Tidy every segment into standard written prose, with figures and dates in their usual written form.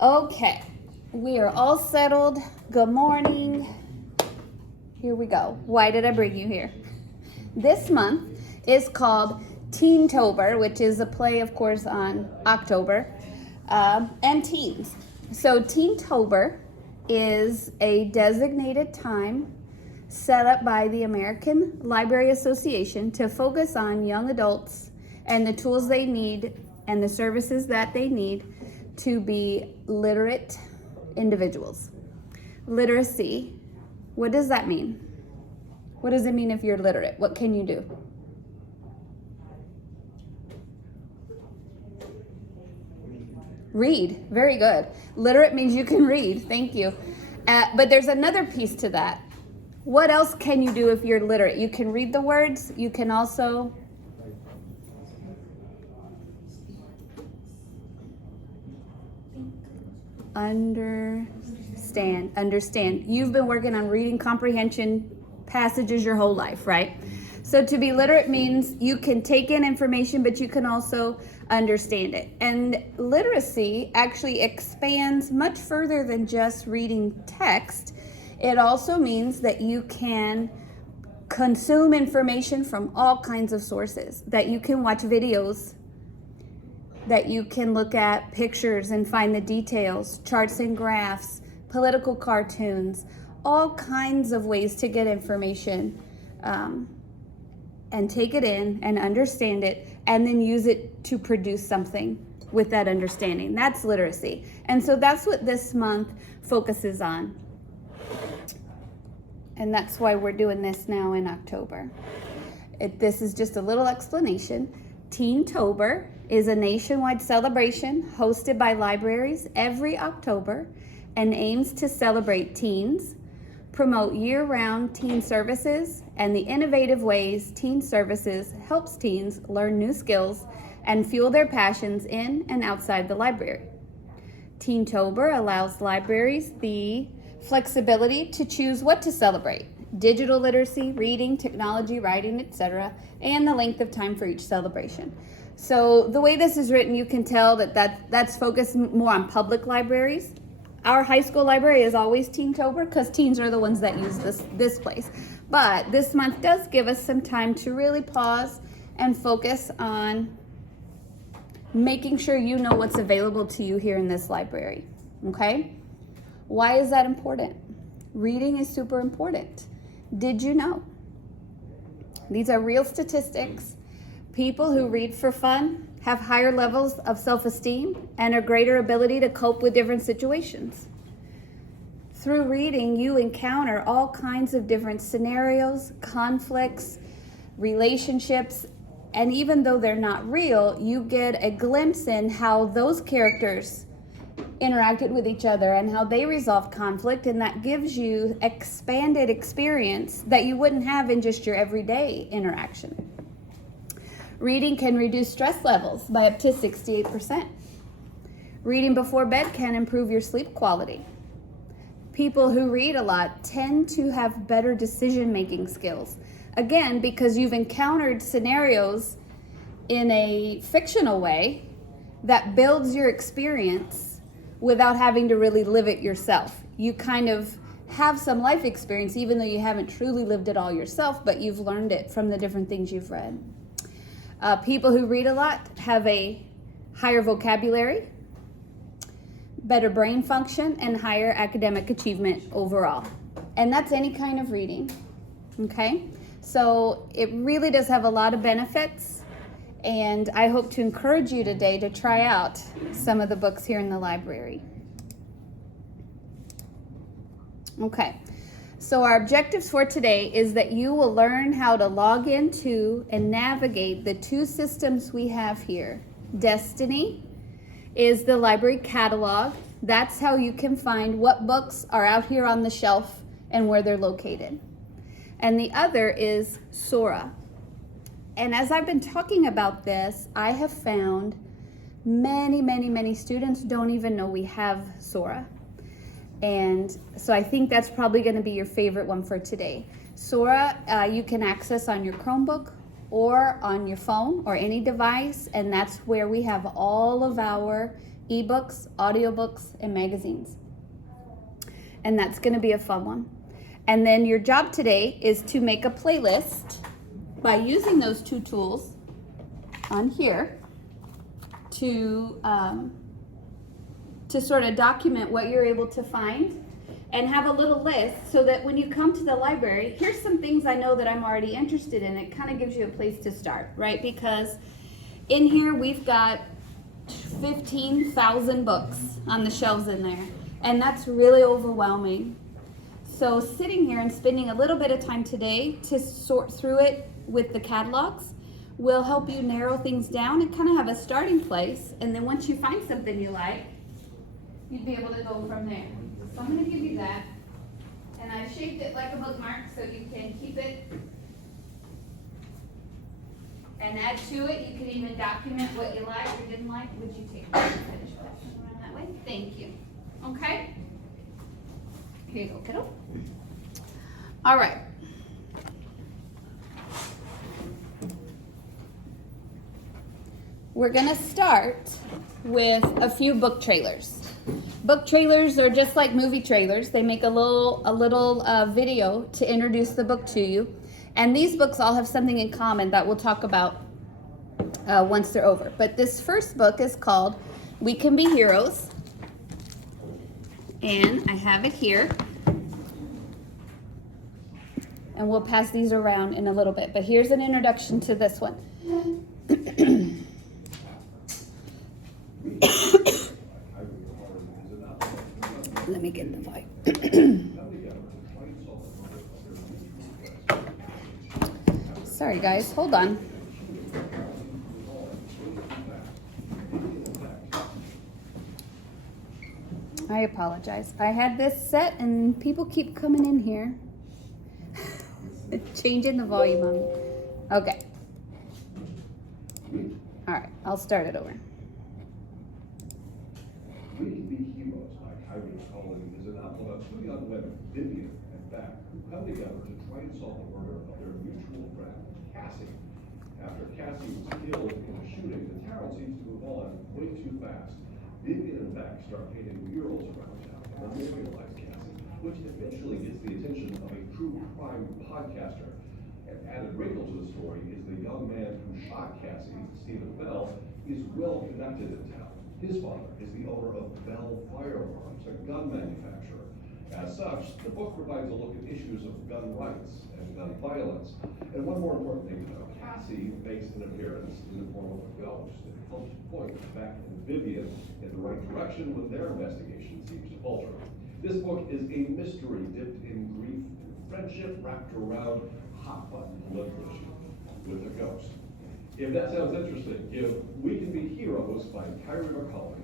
Okay, we are all settled. Good morning. Here we go. Why did I bring you here? This month is called Teentober, which is a play, of course, on October and teens. So Teentober is a designated time set up by the American Library Association to focus on young adults and the tools they need and the services that they need to be literate individuals. Literacy, what does that mean? What does it mean if you're literate? What can you do? Read. Very good. Literate means you can read. Thank you. But there's another piece to that. What else can you do if you're literate? You can read the words. You can also understand. You've been working on reading comprehension passages your whole life, right? So to be literate means you can take in information, but you can also understand it. And literacy actually expands much further than just reading text. It also means that you can consume information from all kinds of sources, that you can watch videos, that you can look at pictures and find the details, charts and graphs, political cartoons, all kinds of ways to get information and take it in and understand it and then use it to produce something with that understanding. That's literacy. And so that's what this month focuses on. And that's why we're doing this now in October. This is just a little explanation. Teentober is a nationwide celebration hosted by libraries every October and aims to celebrate teens, promote year-round teen services, and the innovative ways teen services helps teens learn new skills and fuel their passions in and outside the library. Teentober allows libraries the flexibility to choose what to celebrate: digital literacy, reading, technology, writing, etc., and the length of time for each celebration. So the way this is written, you can tell that's focused more on public libraries. Our high school library is always Teentober because teens are the ones that use this place. But this month does give us some time to really pause and focus on making sure you know what's available to you here in this library, okay? Why is that important? Reading is super important. Did you know? These are real statistics. People who read for fun have higher levels of self-esteem and a greater ability to cope with different situations. Through reading, you encounter all kinds of different scenarios, conflicts, relationships, and even though they're not real, you get a glimpse in how those characters interacted with each other and how they resolved conflict, and that gives you expanded experience that you wouldn't have in just your everyday interaction. Reading can reduce stress levels by up to 68%. Reading before bed can improve your sleep quality. People who read a lot tend to have better decision-making skills. Again, because you've encountered scenarios in a fictional way that builds your experience without having to really live it yourself. You kind of have some life experience, even though you haven't truly lived it all yourself, but you've learned it from the different things you've read. People who read a lot have a higher vocabulary, better brain function, and higher academic achievement overall. And that's any kind of reading, okay? So it really does have a lot of benefits, and I hope to encourage you today to try out some of the books here in the library. Okay. So our objectives for today is that you will learn how to log into and navigate the two systems we have here. Destiny is the library catalog. That's how you can find what books are out here on the shelf and where they're located. And the other is Sora. And as I've been talking about this, I have found many students don't even know we have Sora. And so I think that's probably going to be your favorite one for today. Sora, you can access on your Chromebook or on your phone or any device, and that's where we have all of our ebooks, audiobooks, and magazines. And that's going to be a fun one. And then your job today is to make a playlist by using those two tools on here to sort of document what you're able to find and have a little list so that when you come to the library, here's some things I know that I'm already interested in. It kind of gives you a place to start, right? Because in here we've got 15,000 books on the shelves in there, and that's really overwhelming. So sitting here and spending a little bit of time today to sort through it with the catalogs will help you narrow things down and kind of have a starting place. And then once you find something you like, you'd be able to go from there. So I'm going to give you that. And I've shaped it like a bookmark so you can keep it and add to it. You can even document what you liked or didn't like. Would you take that and finish passing around that way? Thank you. Okay? Here you go, kiddo. All right. We're going to start with a few book trailers. Book trailers are just like movie trailers. They make a little video to introduce the book to you. And these books all have something in common that we'll talk about once they're over. But this first book is called We Can Be Heroes. And I have it here. And we'll pass these around in a little bit. But here's an introduction to this one. Let me get the volume. Sorry guys, hold on. I apologize. I had this set and people keep coming in here. Changing the volume on me. Okay. All right, I'll start it over. We Can Be Heroes by Kyrie Cullen is a novel about two young women, Vivian and Beck, who come together to try and solve the murder of their mutual friend, Cassie. After Cassie was killed in a shooting, the town seems to move on way too fast. Vivian and Beck start painting murals around town and memorialize Cassie, which eventually gets the attention of a true crime podcaster. An added wrinkle to the story is the young man who shot Cassie, Stephen Bell, is well connected in town. His father is the owner of Bell Firearms, a gun manufacturer. As such, the book provides a look at issues of gun rights and gun violence. And one more important thing to know, Cassie makes an appearance in the form of a ghost that helps point Beck and Vivian in the right direction when their investigation seems to falter. This book is a mystery dipped in grief and friendship wrapped around hot-button political issue with a ghost. If that sounds interesting, give We Can Be Heroes by Kyrie McCullough.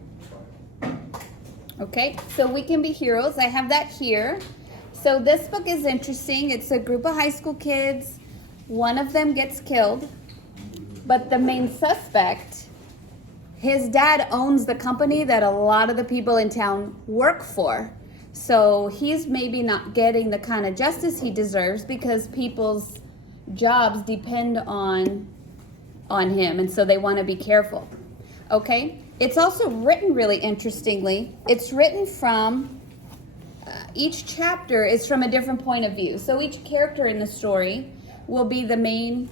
Okay, so We Can Be Heroes. I have that here. So this book is interesting. It's a group of high school kids. One of them gets killed, but the main suspect, his dad owns the company that a lot of the people in town work for. So he's maybe not getting the kind of justice he deserves because people's jobs depend on him, and so they want to be careful. Okay, it's also written really interestingly. It's written from each chapter is from a different point of view. So each character in the story will be the main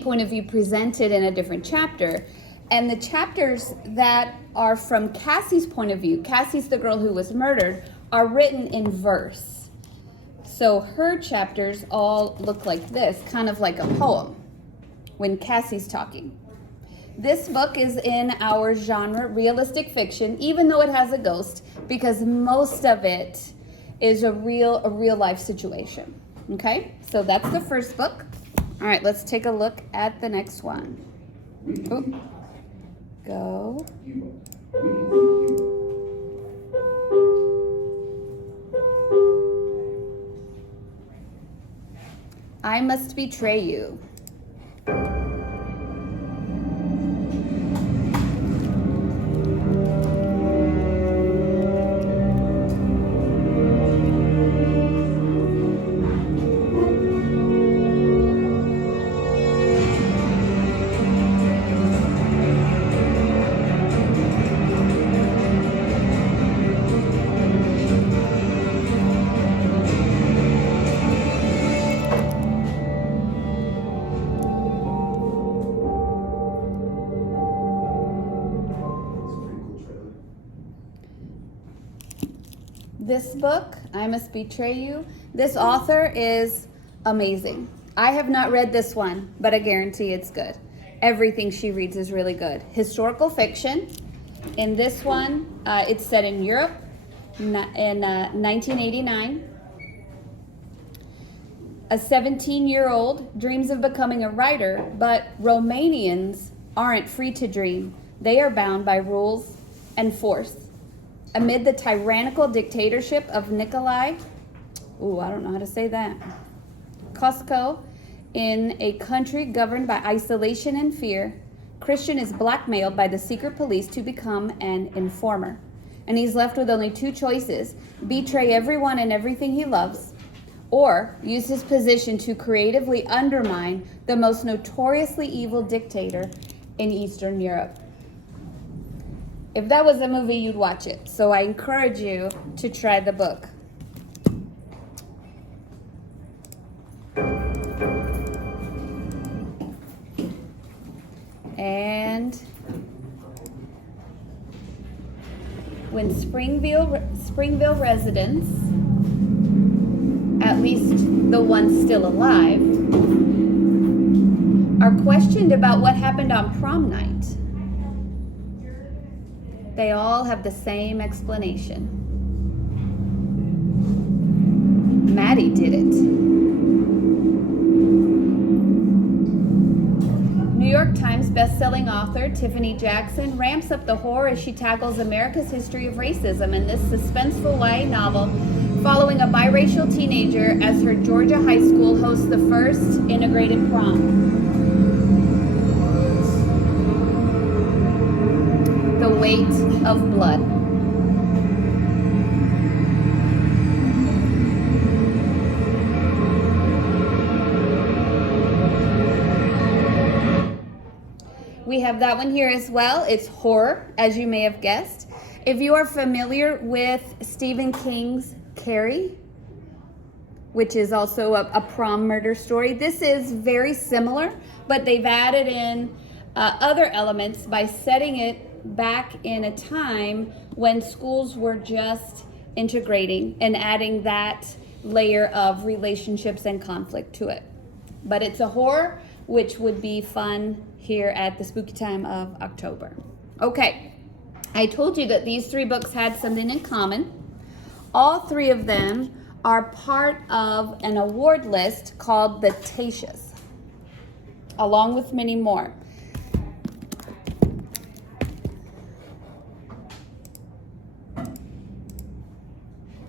point of view presented in a different chapter. And the chapters that are from Cassie's point of view, Cassie's the girl who was murdered, are written in verse. So her chapters all look like this, kind of like a poem when Cassie's talking. This book is in our genre, realistic fiction, even though it has a ghost, because most of it is a real life situation. Okay, so that's the first book. All right, let's take a look at the next one. Oop. Go. I Must Betray You. This book, I Must Betray You, this author is amazing. I have not read this one, but I guarantee it's good. Everything she reads is really good. Historical fiction. In this one, it's set in Europe in 1989. A 17-year-old dreams of becoming a writer, but Romanians aren't free to dream. They are bound by rules and force. Amid the tyrannical dictatorship of Nicolae, I don't know how to say that, Cosco, in a country governed by isolation and fear, Christian is blackmailed by the secret police to become an informer. And he's left with only two choices: betray everyone and everything he loves, or use his position to creatively undermine the most notoriously evil dictator in Eastern Europe. If that was a movie, you'd watch it. So I encourage you to try the book. And when Springville residents, at least the ones still alive, are questioned about what happened on prom night, they all have the same explanation. Maddie did it. New York Times bestselling author Tiffany Jackson ramps up the horror as she tackles America's history of racism in this suspenseful YA novel, following a biracial teenager as her Georgia high school hosts the first integrated prom. The Weight of Blood. We have that one here as well. It's horror, as you may have guessed. If you are familiar with Stephen King's Carrie, which is also a prom murder story, this is very similar, but they've added in other elements by setting it back in a time when schools were just integrating and adding that layer of relationships and conflict to it. But it's a horror, which would be fun here at the spooky time of October. Okay, I told you that these three books had something in common. All three of them are part of an award list called the Tatias, along with many more.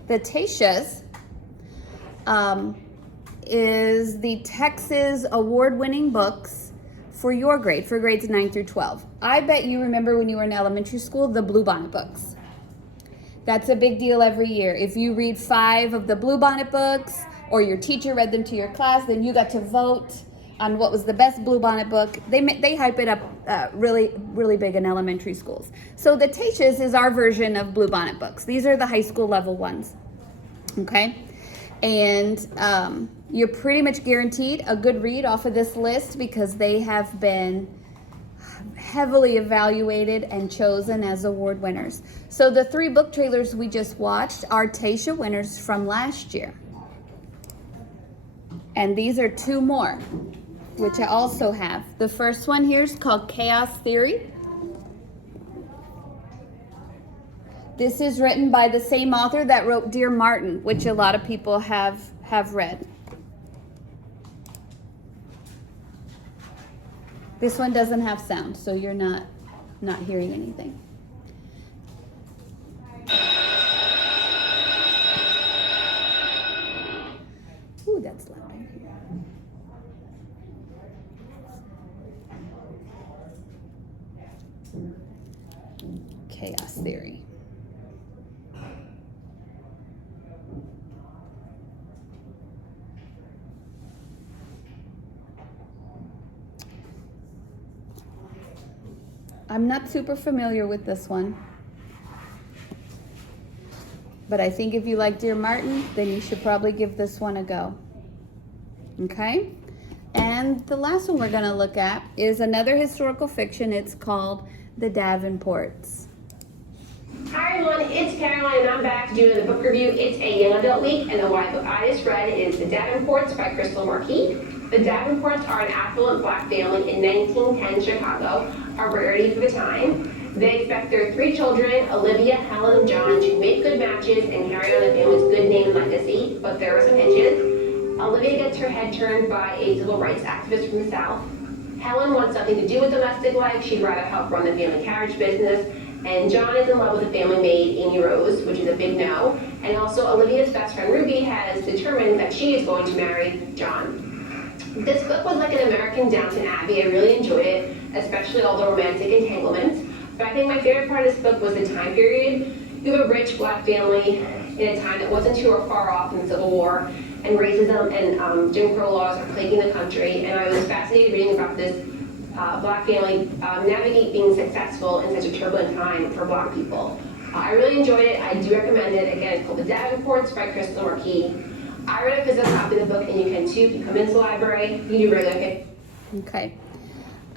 The Tatias is the Texas award-winning books for your grade, for grades 9 through 12. I bet you remember when you were in elementary school, the Bluebonnet books. That's a big deal every year. If you read 5 of the Bluebonnet books, or your teacher read them to your class, then you got to vote on what was the best Bluebonnet book. They hype it up really, really big in elementary schools. So the Tatias is our version of Bluebonnet books. These are the high school level ones, okay? And you're pretty much guaranteed a good read off of this list because they have been heavily evaluated and chosen as award winners. So the 3 book trailers we just watched are Tatia winners from last year. And these are 2 more, which I also have. The first one here is called Chaos Theory. This is written by the same author that wrote Dear Martin, which a lot of people have read. This one doesn't have sound, so you're not hearing anything. Ooh, that's loud in here. Chaos Theory. I'm not super familiar with this one, but I think if you like Dear Martin, then you should probably give this one a go. Okay? And the last one we're going to look at is another historical fiction. It's called The Davenports. Hi everyone, it's Caroline and I'm back doing the book review. It's a young adult week and the why book I just read is The Davenports by Crystal Marquis. The Davenports are an affluent black family in 1910 Chicago, a rarity for the time. They expect their 3 children, Olivia, Helen, and John, to make good matches and carry on the family's good name and legacy, but there are some hitches. Olivia gets her head turned by a civil rights activist from the South. Helen wants nothing to do with domestic life, she'd rather help run the family carriage business. And John is in love with the family maid, Amy Rose, which is a big no. And also Olivia's best friend Ruby has determined that she is going to marry John. This book was like an American Downton Abbey. I really enjoyed it, especially all the romantic entanglements. But I think my favorite part of this book was the time period. You have a rich black family in a time that wasn't too far off in the Civil War, and racism and Jim Crow laws are plaguing the country. And I was fascinated reading about this black family navigate being successful in such a turbulent time for black people. I really enjoyed it. I do recommend it. Again, it's called The Davenports by Crystal Marquis. I read a physical copy of the book, and you can too. If you come into the library, you can do regular pick. Okay.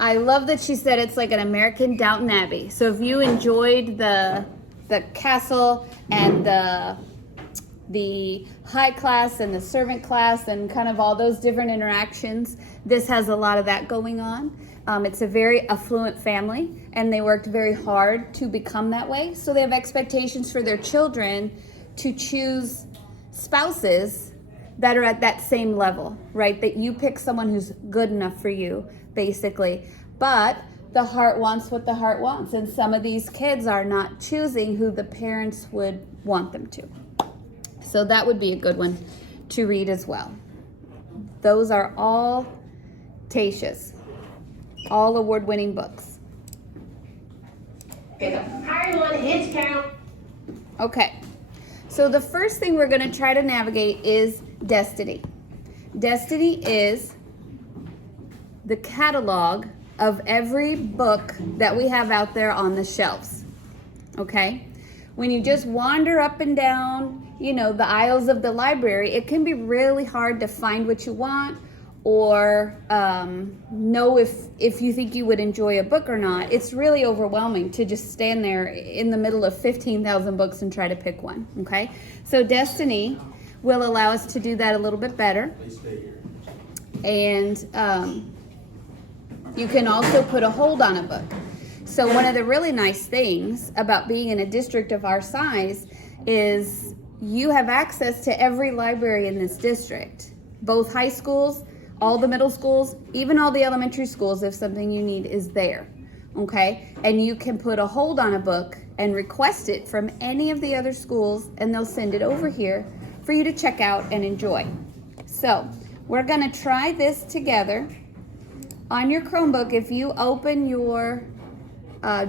I love that she said it's like an American Downton Abbey. So if you enjoyed the castle and the high class and the servant class and kind of all those different interactions, this has a lot of that going on. It's a very affluent family, and they worked very hard to become that way. So they have expectations for their children to choose spouses that are at that same level, right? That you pick someone who's good enough for you, basically. But the heart wants what the heart wants, and some of these kids are not choosing who the parents would want them to. So that would be a good one to read as well. Those are all Tasha's. All award-winning books. Hi everyone, it's Carol. Okay, so the first thing we're going to try to navigate is Destiny. Destiny is the catalog of every book that we have out there on the shelves. Okay? When you just wander up and down, the aisles of the library, it can be really hard to find what you want, or know if you think you would enjoy a book or not. It's really overwhelming to just stand there in the middle of 15,000 books and try to pick one, okay? So Destiny will allow us to do that a little bit better. And you can also put a hold on a book. So one of the really nice things about being in a district of our size is you have access to every library in this district, both high schools, all the middle schools, even all the elementary schools if something you need is there, okay? And you can put a hold on a book and request it from any of the other schools, and they'll send it over here for you to check out and enjoy. So we're gonna try this together. On your Chromebook, if you open your,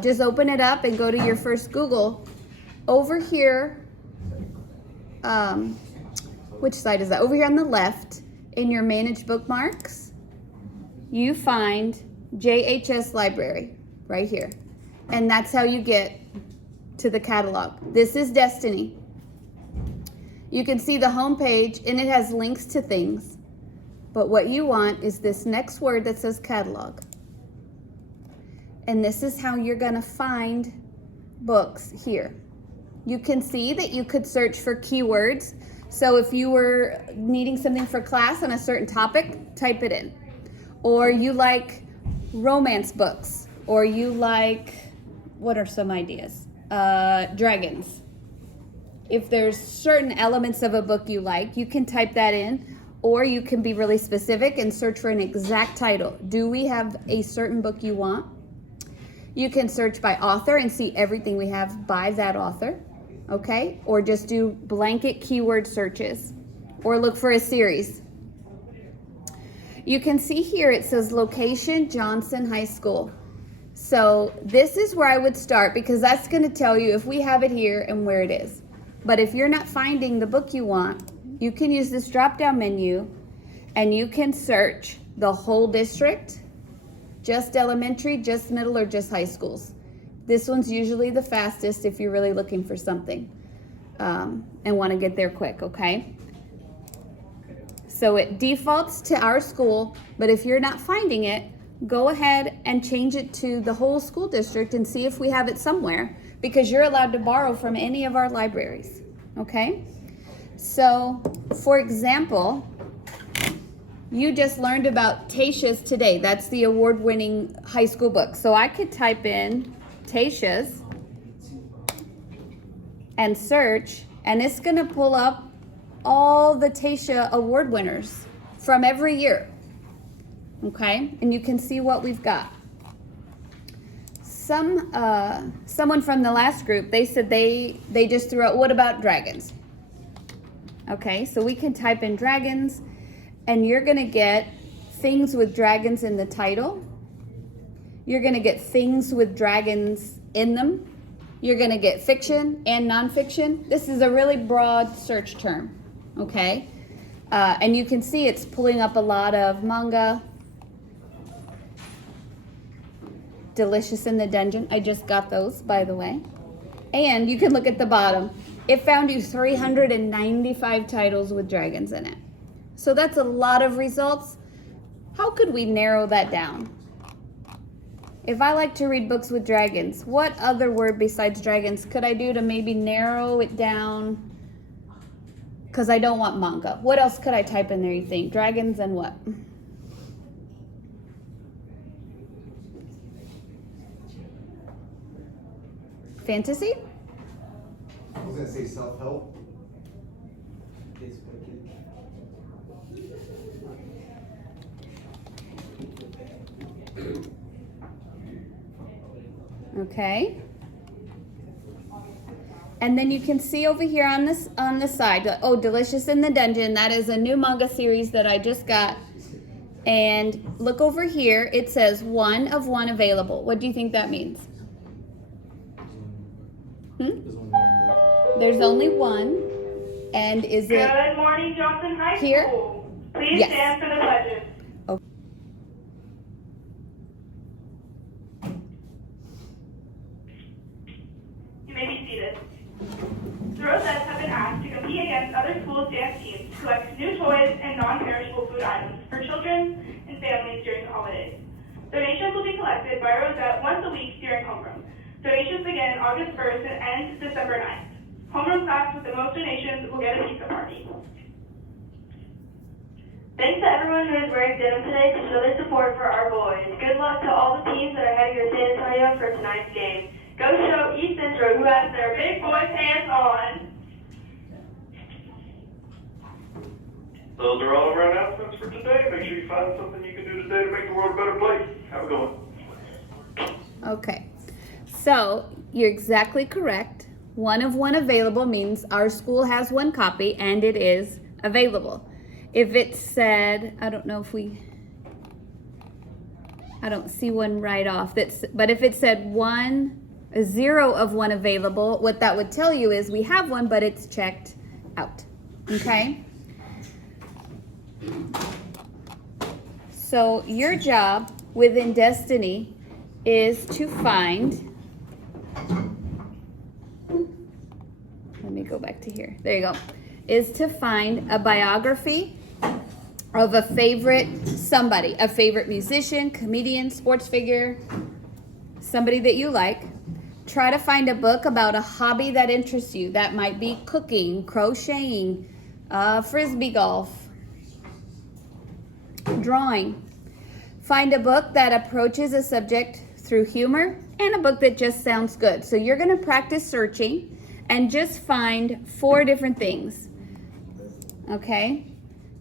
just open it up and go to your first Google, over here, which side is that? Over here on the left, in your Manage Bookmarks, you find JHS Library right here. And that's how you get to the catalog. This is Destiny. You can see the home page, and it has links to things. But what you want is this next word that says catalog. And this is how you're going to find books here. You can see that you could search for keywords. So if you were needing something for class on a certain topic, type it in. Or you like romance books, or you like, what are some ideas? Dragons. If there's certain elements of a book you like, you can type that in, or you can be really specific and search for an exact title. Do we have a certain book you want? You can search by author and see everything we have by that author. Okay, or just do blanket keyword searches, or look for a series. You can see here it says location Johnson High School. So this is where I would start, because that's going to tell you if we have it here and where it is. But if you're not finding the book you want, you can use this drop down menu and you can search the whole district, just elementary, just middle, or just high schools. This one's usually the fastest if you're really looking for something and want to get there quick, okay? So it defaults to our school, but if you're not finding it, go ahead and change it to the whole school district and see if we have it somewhere. because you're allowed to borrow from any of our libraries, okay? So, for example, you just learned about Tasha's today. That's the award-winning high school book. So I could type in Tasha's and search, and it's gonna pull up all the Tasha award winners from every year, okay? And you can see what we've got. Someone from the last group, they said they just threw out, what about dragons? Okay, so we can type in dragons, and you're gonna get things with dragons in the title. You're gonna get things with dragons in them. You're gonna get fiction and nonfiction. This is a really broad search term, okay? And you can see it's pulling up a lot of manga. Delicious in the Dungeon. I just got those, by the way. And you can look at the bottom. It found you 395 titles with dragons in it. So that's a lot of results. How could we narrow that down? If I like to read books with dragons, what other word besides dragons could I do to maybe narrow it down? Because I don't want manga. What else could I type in there, you think? Dragons and what? Fantasy? I was gonna say self-help. Okay. And then you can see over here on the side, oh, Delicious in the Dungeon. That is a new manga series that I just got. And look over here. It says 1 of 1 available. What do you think that means? There's only one. And is it Good morning, Johnson High here? School. Please Yes. stand for the pledges. Okay. You may be seated. The Rosettes have been asked to compete against other schools' dance teams to collect new toys and non-perishable food items for children and families during the holidays. Donations will be collected by Rosette once a week during homeroom. Donations begin August 1st and end December 9th. Homeroom class with the most donations will get a pizza party. Thanks to everyone who is wearing denim today to show their support for our boys. Good luck to all the teams that are heading to San Antonio for tonight's game. Go show East Central who has their big boy pants on. Those are all of our announcements for today. Make sure you find something you can do today to make the world a better place. Have a good one. Okay. So you're exactly correct. 1 of 1 available means our school has 1 copy and it is available. If it said, I don't know if I don't see one right off. But if it said 0 of 1 available, what that would tell you is we have one, but it's checked out. Okay? So your job within Destiny is to find, let me go back to here. There you go. Is to find a biography of a favorite somebody, a favorite musician, comedian, sports figure, somebody that you like. Try to find a book about a hobby that interests you. That might be cooking, crocheting, frisbee golf, drawing. Find a book that approaches a subject through humor and a book that just sounds good. So you're going to practice searching and just find 4 different things. Okay?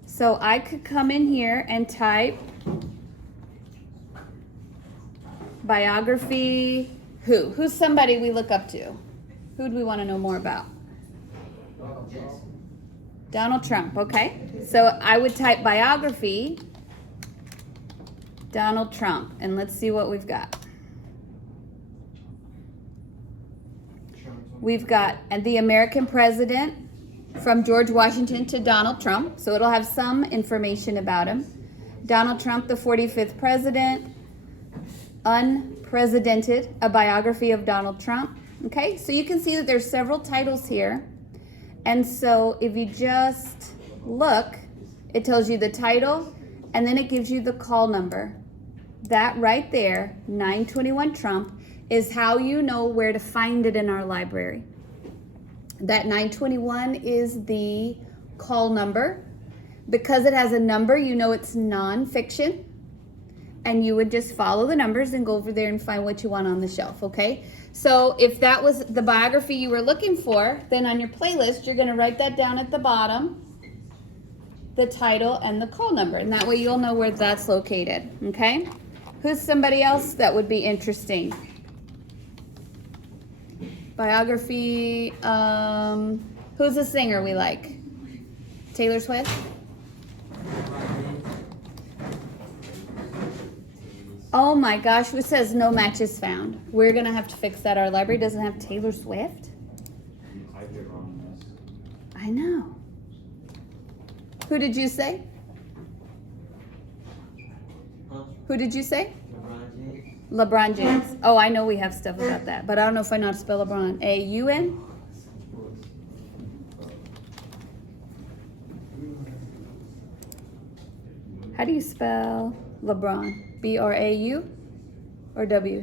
So I could come in here and type biography. Who's somebody we look up to? Who do we want to know more about? Donald Trump, okay. So I would type biography, Donald Trump, and let's see what we've got. We've got the American president from George Washington to Donald Trump, so it'll have some information about him. Donald Trump, the 45th president, unprecedented, a biography of Donald Trump. Okay, so you can see that there's several titles here. And so if you just look, it tells you the title and then it gives you the call number. That right there, 921 Trump, is how you know where to find it in our library. That 921 is the call number. Because it has a number, you know it's nonfiction. And you would just follow the numbers and go over there and find what you want on the shelf, okay? So if that was the biography you were looking for, then on your playlist, you're gonna write that down at the bottom, the title and the call number, and that way you'll know where that's located, okay? Who's somebody else that would be interesting? Biography, who's a singer we like? Taylor Swift? Oh my gosh, who says no matches found? We're gonna have to fix that. Our library doesn't have Taylor Swift. I know. Who did you say? Who did you say? LeBron James. Oh, I know we have stuff about that, but I don't know if I know how to spell LeBron. A-U-N? How do you spell LeBron? B-R-A-U or W?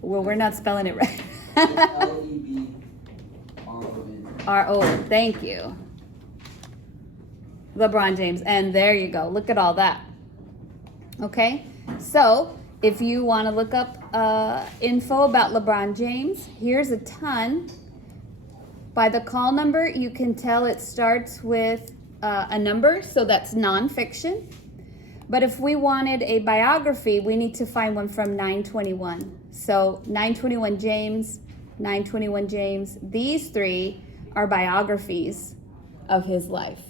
Well, we're not spelling it right. R-O. Thank you. LeBron James. And there you go. Look at all that. Okay? So, if you want to look up info about LeBron James, here's a ton. By the call number, you can tell it starts with a number, so that's nonfiction. But if we wanted a biography, we need to find one from 921. So 921 James, 921 James, these three are biographies of his life.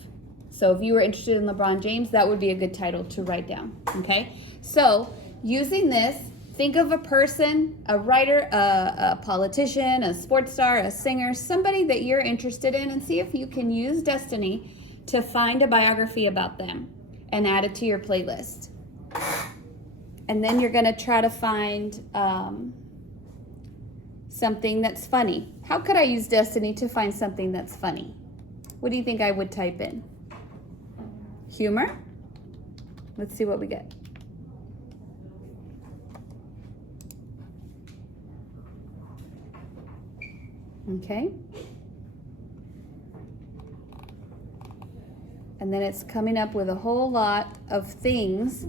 So if you were interested in LeBron James, that would be a good title to write down, okay? So using this, think of a person, a writer, a politician, a sports star, a singer, somebody that you're interested in, and see if you can use Destiny to find a biography about them and add it to your playlist. And then you're gonna try to find something that's funny. How could I use Destiny to find something that's funny? What do you think I would type in? Humor? Let's see what we get. Okay. And then it's coming up with a whole lot of things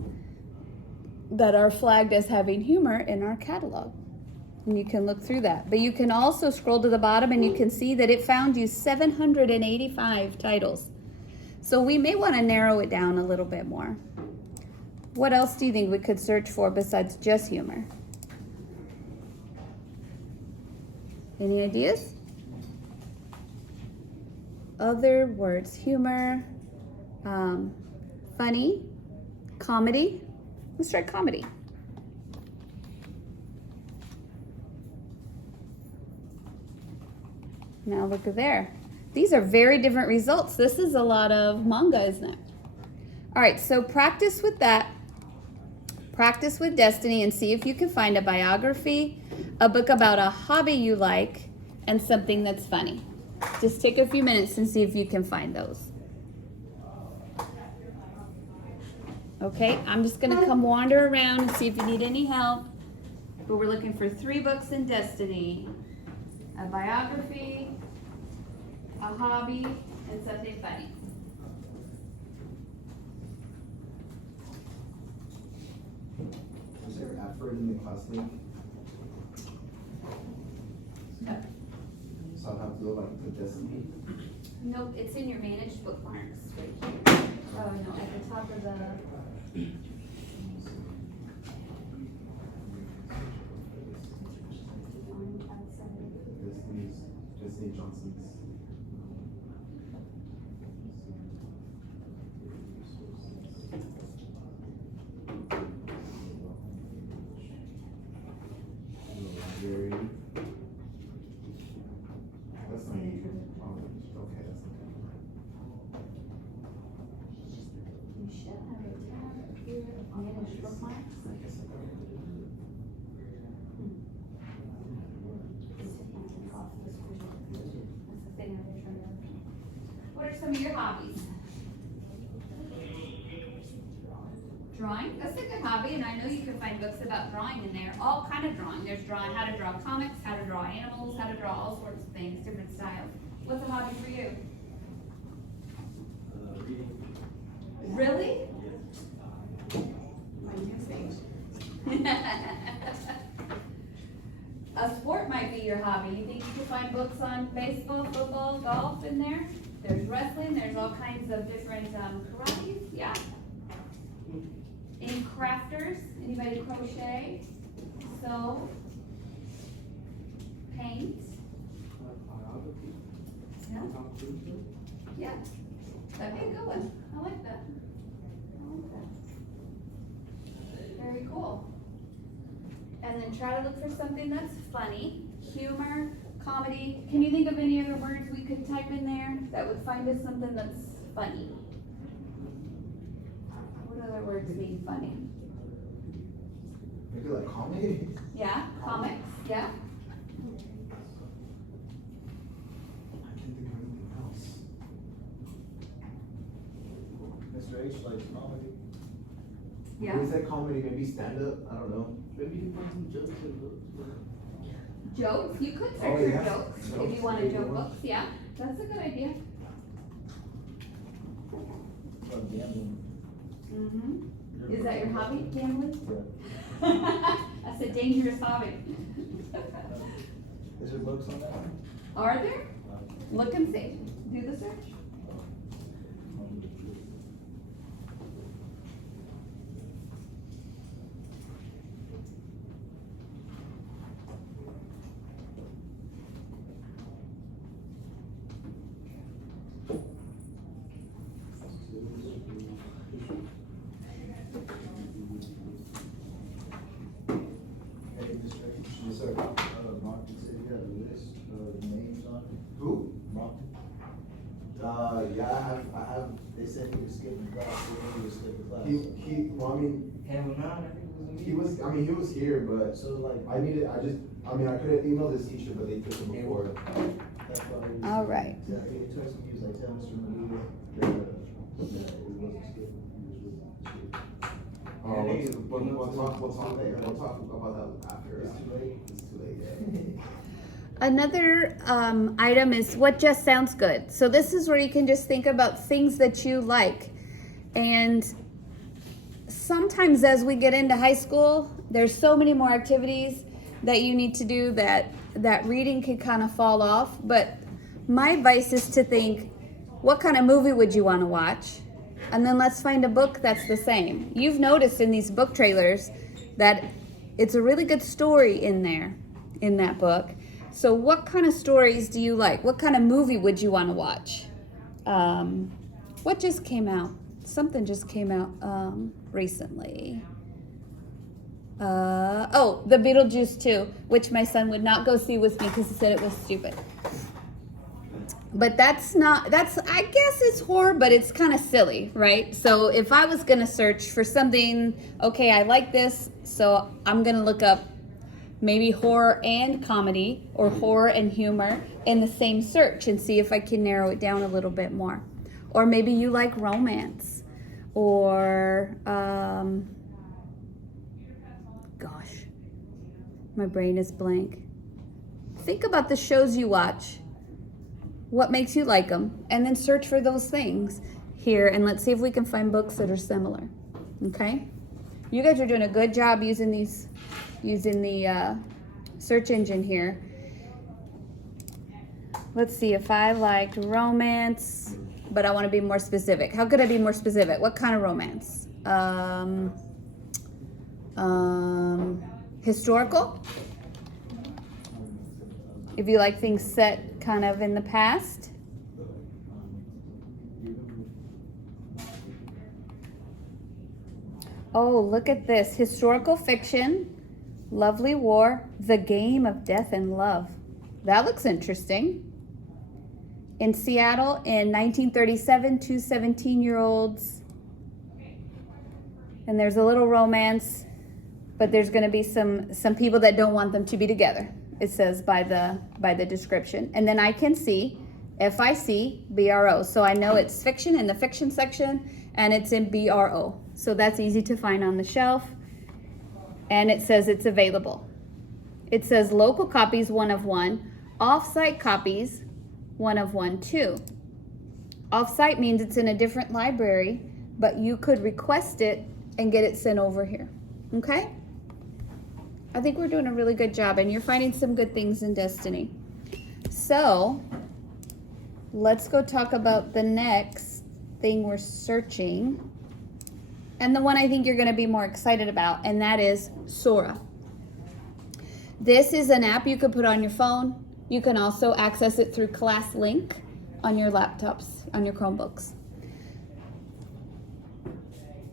that are flagged as having humor in our catalog. And you can look through that. But you can also scroll to the bottom and you can see that it found you 785 titles. So we may want to narrow it down a little bit more. What else do you think we could search for besides just humor? Any ideas? Other words, humor, funny, comedy. Let's try comedy. Now look at there. These are very different results. This is a lot of manga, isn't it? All right, so practice with that. Practice with Destiny and see if you can find a biography, a book about a hobby you like, and something that's funny. Just take a few minutes and see if you can find those. Okay, I'm just gonna come wander around and see if you need any help. But we're looking for 3 books in Destiny. A biography, a hobby, and something funny. Was there effort in the class link? No. So I'll have to go like the Destiny. Nope, it's in your managed bookmarks right here. Oh no, at the top of the. Destiny Johnson's. Library. That's not even. Oh, okay, that's okay. You should have a tab here of managed bookmarks. I guess I got it. That's the thing I've been trying to. What are some of your hobbies? Drawing. drawing. That's a good hobby, and I know you can find books about drawing in there. All kind of drawing. There's drawing, how to draw comics, how to draw animals, how to draw all sorts of things, different styles. What's a hobby for you? Reading. Really? A sport might be your hobby. You think you can find books on baseball, football, golf in there? There's wrestling, there's all kinds of different karates, yeah. Any crafters? Anybody crochet? Sew? Paint? Yeah. Yeah. That'd be a good one. I like that. Very cool. And then try to look for something that's funny, humor, comedy. Can you think of any other words we could type in there that would find us something that's funny? What other words mean funny? Maybe like comedy? Yeah, comics, yeah. I can't think of anything else. Mr. H likes comedy. Yeah. When you said comedy, maybe stand up? I don't know. Maybe you can find some jokes in books. Jokes, you could search Oh, for yeah. jokes if Jokes, you want to maybe joke one. books, yeah. That's a good idea. About gambling. Mm-hmm. Is that your hobby, gambling? Yeah. That's a dangerous hobby. Is there books on that one? Are there? Look and see. Do the search. Hey, Mr. H. Yes, sir. Martin said you had a list of names on it. Who? Martin. Yeah, I have. They said he was skipping class, so he was skipping class. Well, I mean, Campbell Nine, I think was in he was here, but So like. I could have emailed his teacher, but they took him before. That's why he was. All right. Yeah, he texted me, he was like, tell Mr. Maluga that it wasn't skipping, he was with skipping. We'll talk later. We'll talk about that after. It's too late. It's too late, yeah. Another item is what just sounds good. So this is where you can just think about things that you like. And sometimes as we get into high school, there's so many more activities that you need to do that reading can kind of fall off. But my advice is to think, what kind of movie would you want to watch? And then let's find a book that's the same. You've noticed in these book trailers that it's a really good story in there, in that book. So what kind of stories do you like? What kind of movie would you want to watch? What just came out? Something just came out recently. The Beetlejuice 2, which my son would not go see with me because he said it was stupid. But I guess it's horror, but it's kind of silly, right? So if I was gonna search for something, okay, I like this, so I'm gonna look up maybe horror and comedy or horror and humor in the same search and see if I can narrow it down a little bit more. Or maybe you like romance or, gosh, my brain is blank. Think about the shows you watch. What makes you like them, and then search for those things here, and let's see if we can find books that are similar. Okay, you guys are doing a good job using the search engine here. Let's see if I liked romance, but I want to be more specific. How could I be more specific? What kind of romance? Historical. If you like things set kind of in the past. Oh, look at this. Historical fiction, Lovely War, The Game of Death and Love. That looks interesting. In Seattle in 1937, two 17-year-olds. And there's a little romance, but there's going to be some people that don't want them to be together. It says by the description. And then I can see FIC BRO. So I know it's fiction in the fiction section, and it's in BRO. So that's easy to find on the shelf. And it says it's available. It says local copies 1 of 1, off-site copies 1 of 1 too. Off-site means it's in a different library, but you could request it and get it sent over here. Okay? I think we're doing a really good job, and you're finding some good things in Destiny. So let's go talk about the next thing we're searching, and the one I think you're going to be more excited about, and that is Sora. This is an app you could put on your phone. You can also access it through ClassLink on your laptops, on your Chromebooks.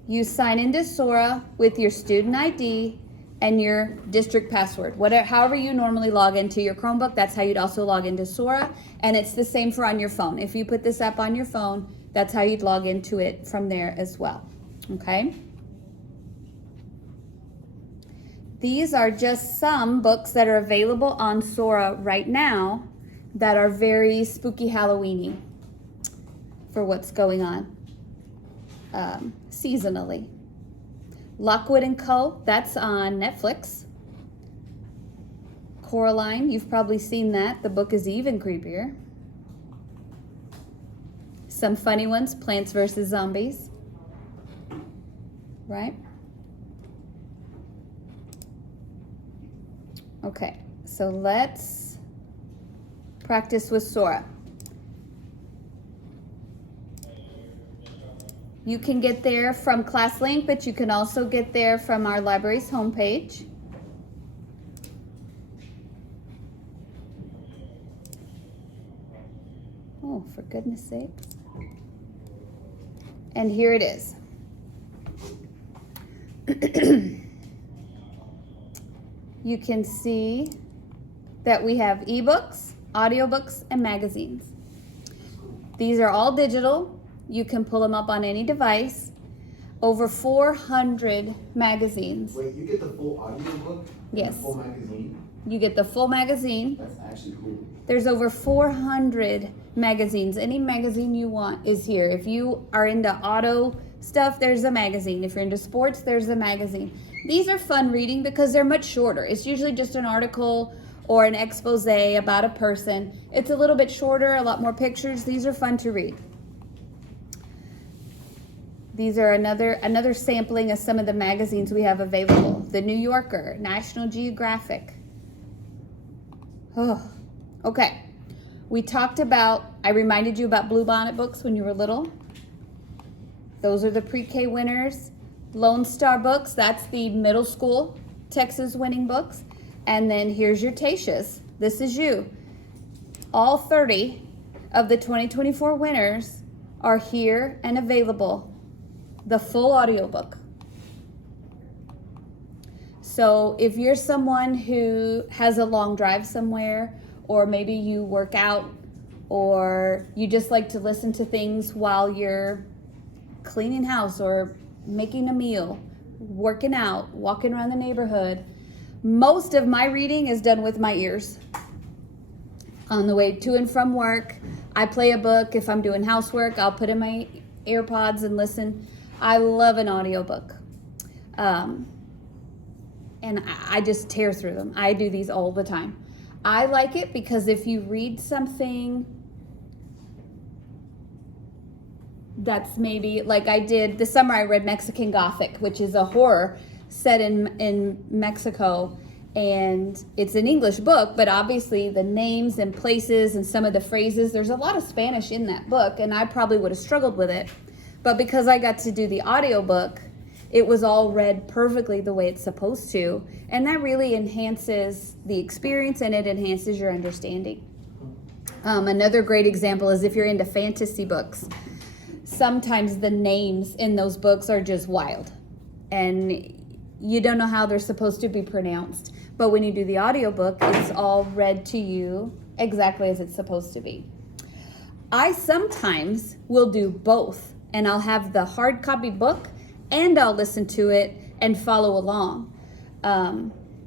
You sign into Sora with your student ID and your district password. However you normally log into your Chromebook, that's how you'd also log into Sora, and it's the same for on your phone. If you put this app on your phone, that's how you'd log into it from there as well, okay? These are just some books that are available on Sora right now that are very spooky Halloween-y for what's going on seasonally. Lockwood & Co., that's on Netflix. Coraline, you've probably seen that. The book is even creepier. Some funny ones, Plants vs. Zombies. Right? Okay, so let's practice with Sora. You can get there from ClassLink, but you can also get there from our library's homepage. Oh, for goodness sakes. And here it is. You can see that we have ebooks, audiobooks, and magazines. These are all digital. You can pull them up on any device. Over 400 magazines. Wait, you get the full audiobook? Yes. The full magazine? You get the full magazine. That's actually cool. There's over 400 magazines. Any magazine you want is here. If you are into auto stuff, there's a magazine. If you're into sports, there's a magazine. These are fun reading because they're much shorter. It's usually just an article or an expose about a person. It's a little bit shorter, a lot more pictures. These are fun to read. These are another sampling of some of the magazines we have available. The New Yorker, National Geographic. Oh, okay. We talked about, I reminded you about Bluebonnet books when you were little. Those are the pre-K winners. Lone Star books, that's the middle school Texas winning books. And then here's your Tasha's. This is you. All 30 of the 2024 winners are here and available. The full audiobook. So if you're someone who has a long drive somewhere, or maybe you work out, or you just like to listen to things while you're cleaning house or making a meal, working out, walking around the neighborhood, most of my reading is done with my ears. On the way to and from work, I play a book. If I'm doing housework, I'll put in my AirPods and listen. I love an audiobook. And I just tear through them. I do these all the time. I like it because if you read something that's maybe, like I did this summer, I read Mexican Gothic, which is a horror set in Mexico. And it's an English book, but obviously the names and places and some of the phrases, there's a lot of Spanish in that book, and I probably would have struggled with it. But because I got to do the audiobook, it was all read perfectly the way it's supposed to. And that really enhances the experience, and it enhances your understanding. Another great example is if you're into fantasy books. Sometimes the names in those books are just wild. And you don't know how they're supposed to be pronounced. But when you do the audiobook, it's all read to you exactly as it's supposed to be. I sometimes will do both. And I'll have the hard copy book and I'll listen to it and follow along.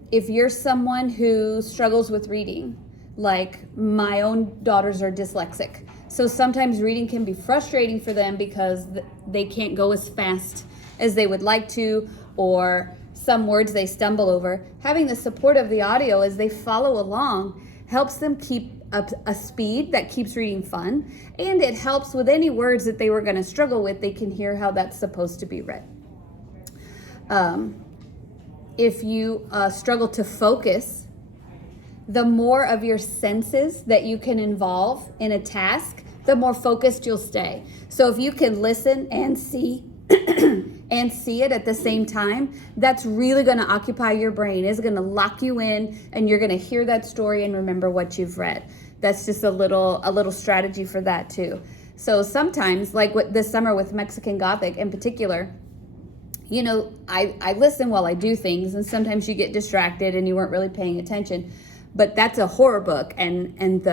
If you're someone who struggles with reading, Like my own daughters are dyslexic. So sometimes reading can be frustrating for them because they can't go as fast as they would like to, or some words they stumble over. Having the support of the audio as they follow along helps them keep up a speed that keeps reading fun, and it helps with any words that they were going to struggle with. They can hear how that's supposed to be read. If you struggle to focus, the more of your senses that you can involve in a task, the more focused you'll stay. So if you can listen and see and see it at the same time, that's really going to occupy your brain. It's going to lock you in, and you're going to hear that story and remember what you've read. That's just a little strategy for that too. So sometimes, like this summer with Mexican Gothic in particular, you know, I listen while I do things, and sometimes you get distracted and you weren't really paying attention. But that's a horror book, and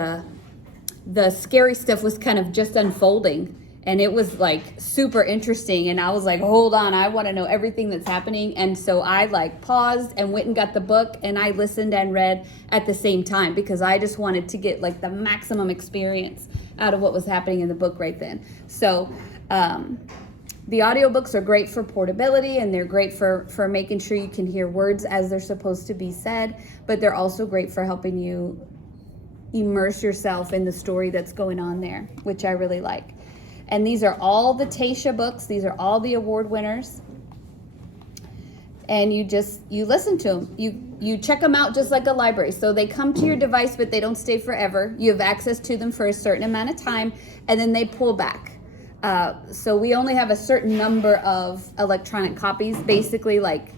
the scary stuff was kind of just unfolding, and it was like super interesting, and I was like, hold on, I want to know everything that's happening. And so I like paused and went and got the book, and I listened and read at the same time because I just wanted to get like the maximum experience out of what was happening in the book right then. So the audiobooks are great for portability, and they're great for making sure you can hear words as they're supposed to be said, but they're also great for helping you immerse yourself in the story that's going on there, which I really like. And these are all the Tasha books. These are all the award winners. And you listen to them. You check them out just like a library. So they come to your device, but they don't stay forever. You have access to them for a certain amount of time, and then they pull back. So we only have a certain number of electronic copies. Basically, like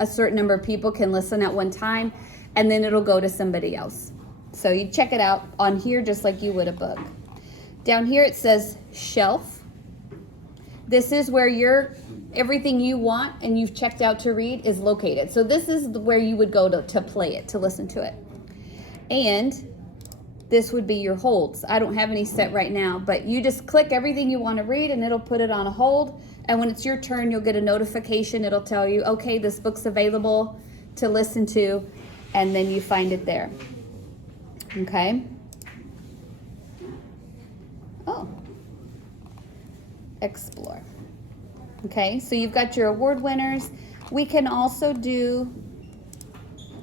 a certain number of people can listen at one time, and then it'll go to somebody else. So you check it out on here just like you would a book. Down here it says shelf. This is where everything you want and you've checked out to read is located. So this is where you would go to play it, to listen to it. And this would be your holds. I don't have any set right now, but you just click everything you want to read and it'll put it on a hold. And when it's your turn, you'll get a notification. It'll tell you, okay, this book's available to listen to, and then you find it there. Okay. Oh. Explore. Okay, so you've got your award winners. We can also do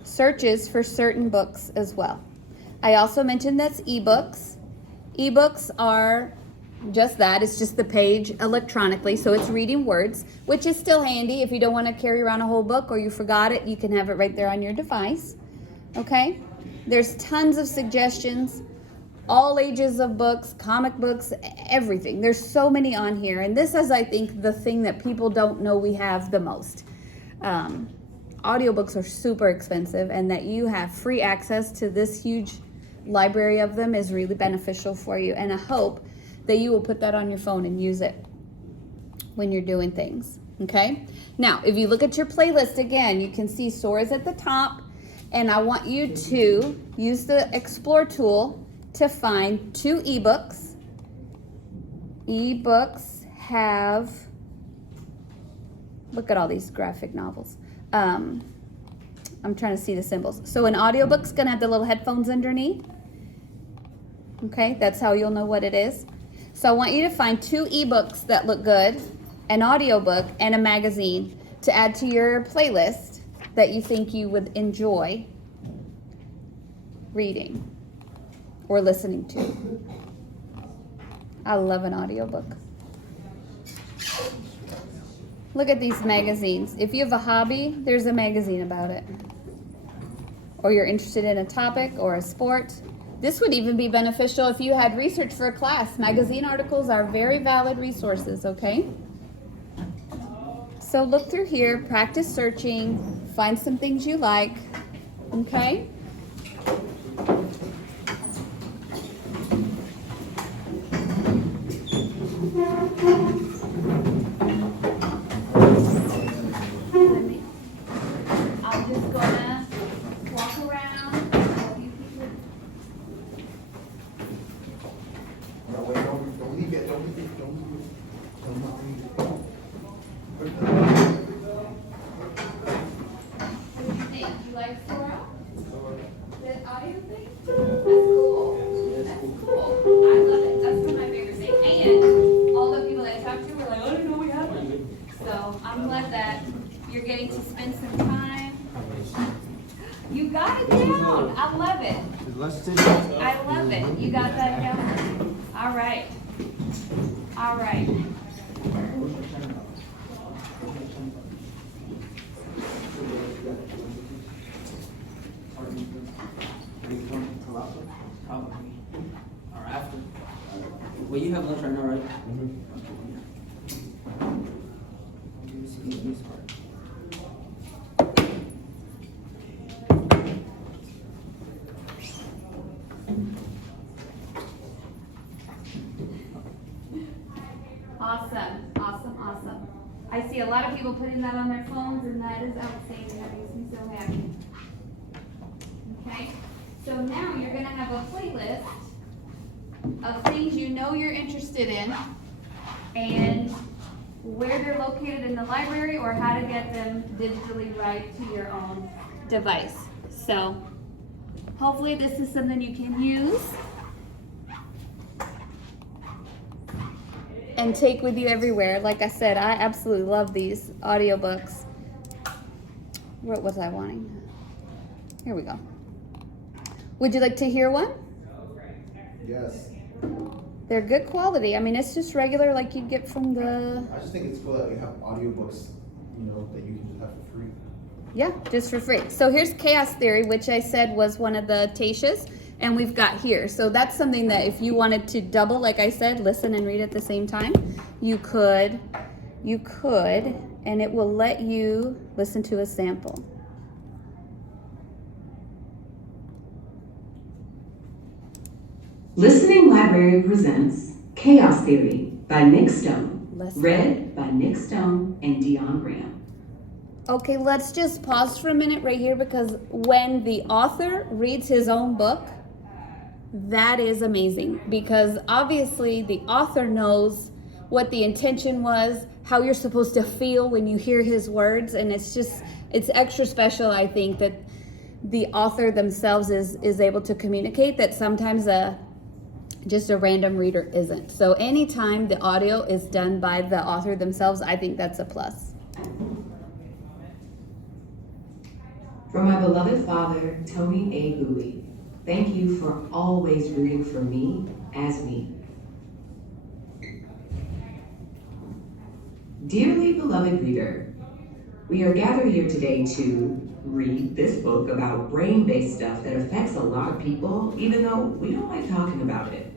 searches for certain books as well. I also mentioned that's ebooks. Ebooks are just that. It's just the page electronically, so it's reading words, which is still handy. If you don't want to carry around a whole book or you forgot it, you can have it right there on your device. Okay? There's tons of suggestions, all ages of books, comic books, everything. There's so many on here, and this is, I think, the thing that people don't know we have the most. Audiobooks are super expensive, and that you have free access to this huge library of them is really beneficial for you, and I hope that you will put that on your phone and use it when you're doing things. Okay? Now, if you look at your playlist again, you can see Sora's at the top, and I want you to use the Explore tool to find 2 ebooks. Ebooks have, look at all these graphic novels. I'm trying to see the symbols. So an audiobook's gonna have the little headphones underneath. Okay, that's how you'll know what it is. So I want you to find 2 ebooks that look good, an audiobook, and a magazine to add to your playlist that you think you would enjoy reading or listening to. I love an audiobook. Look at these magazines. If you have a hobby, there's a magazine about it. Or you're interested in a topic or a sport. This would even be beneficial if you had research for a class. Magazine articles are very valid resources, okay? So look through here, practice searching, find some things you like, okay? I'm just gonna walk around. No, wait, don't leave it, don't leave it, don't leave it. Don't leave it. What do you think? You like Sora? The audio thing? got it down. I love it. Let's take I love it. You got that down? All right. All right. Probably. Or after. Well, you have lunch right now, right? Awesome, awesome, awesome. I see a lot of people putting that on their phones, and that is outstanding. That makes me so happy. Okay, so now you're gonna have a playlist of things you know you're interested in, and where they're located in the library, or how to get them digitally right to your own device. So hopefully this is something you can use and take with you everywhere. Like I said, I absolutely love these audiobooks. What was I wanting? Here we go. Would you like to hear one? Yes. They're good quality. I mean, it's just regular like you'd get from the, I just think it's cool that we have audiobooks, you know, that you can just have for free. yeah, just for free. So here's Chaos Theory, which I said was one of the Tasha's, and we've got here. So that's something that if you wanted to double, like I said, listen and read at the same time, you could, and it will let you listen to a sample. Listening Library presents Chaos Theory by Nick Stone, Listen. read by Nick Stone and Dion Graham. Okay, let's just pause for a minute right here, because when the author reads his own book, that is amazing, because obviously the author knows what the intention was, how you're supposed to feel when you hear his words, and it's extra special, I think, that the author themselves is able to communicate that sometimes just a random reader isn't. So anytime the audio is done by the author themselves, I think that's a plus. From my beloved father, Tony A. Bowie, thank you for always rooting for me as me. Dearly beloved reader, we are gathered here today to read this book about brain-based stuff that affects a lot of people, even though we don't like talking about it.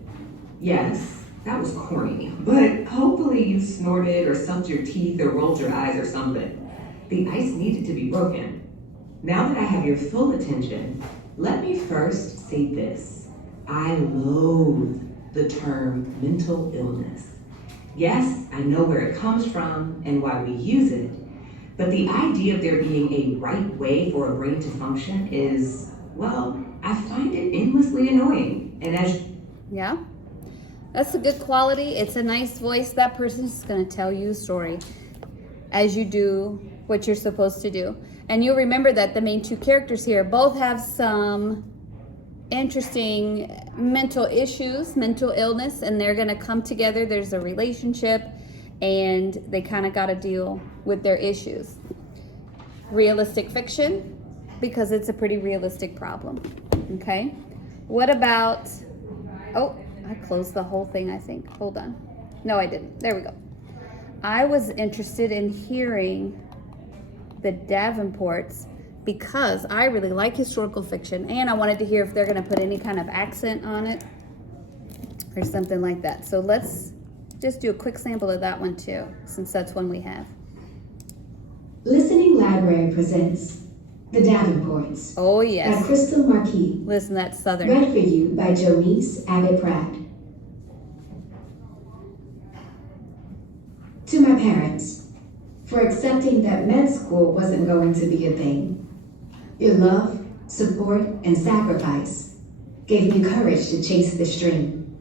Yes, that was corny, but hopefully you snorted or sucked your teeth or rolled your eyes or something. The ice needed to be broken. Now that I have your full attention, let me first say this. I loathe the term mental illness. Yes, I know where it comes from and why we use it, but the idea of there being a right way for a brain to function is, well, I find it endlessly annoying. And Yeah, that's a good quality. It's a nice voice. That person's going to tell you a story as you do what you're supposed to do. And you'll remember that the main two characters here both have some interesting mental issues, mental illness, and they're going to come together. There's a relationship, and they kind of got to deal with their issues. Realistic fiction, because it's a pretty realistic problem. Okay, what about, oh, I closed the whole thing, I think. Hold on. No, I didn't. There we go. I was interested in hearing the Davenports because I really like historical fiction, and I wanted to hear if they're going to put any kind of accent on it or something like that. So let's just do a quick sample of that one too, since that's one we have. Listening Library presents The Davenports. Oh yes. By Crystal Marquis. Listen, that's Southern. Read for you by Jonice Abbott Pratt. To my parents, for accepting that med school wasn't going to be a thing. Your love, support, and sacrifice gave me courage to chase this dream.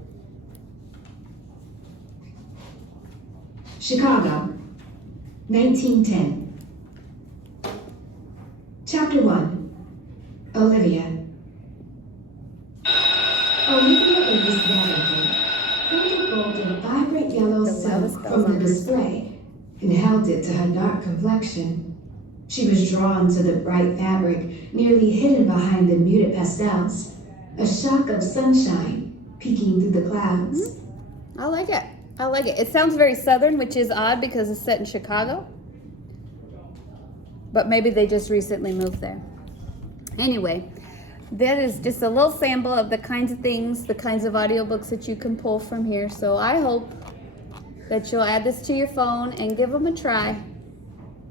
Chicago, 1910. Chapter 1. Olivia. Olivia Davis Davenport folded a vibrant yellow silk from the display and held it to her dark complexion. She was drawn to the bright fabric, nearly hidden behind the muted pastels. A shock of sunshine peeking through the clouds. I like it. I like it. It sounds very southern, which is odd because it's set in Chicago. But maybe they just recently moved there. Anyway, that is just a little sample of the kinds of things, the kinds of audiobooks that you can pull from here. So I hope that you'll add this to your phone and give them a try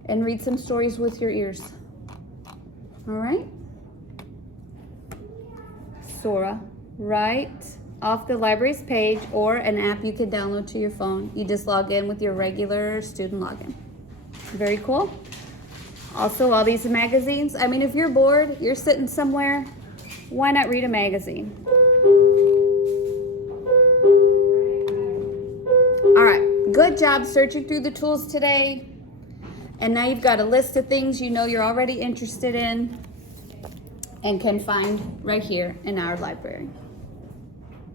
and read some stories with your ears. All right? Sora, right off the library's page or an app you can download to your phone. You just log in with your regular student login. Very cool. Also, all these magazines. I mean, if you're bored, you're sitting somewhere, why not read a magazine? All right, good job searching through the tools today. And now you've got a list of things you know you're already interested in and can find right here in our library.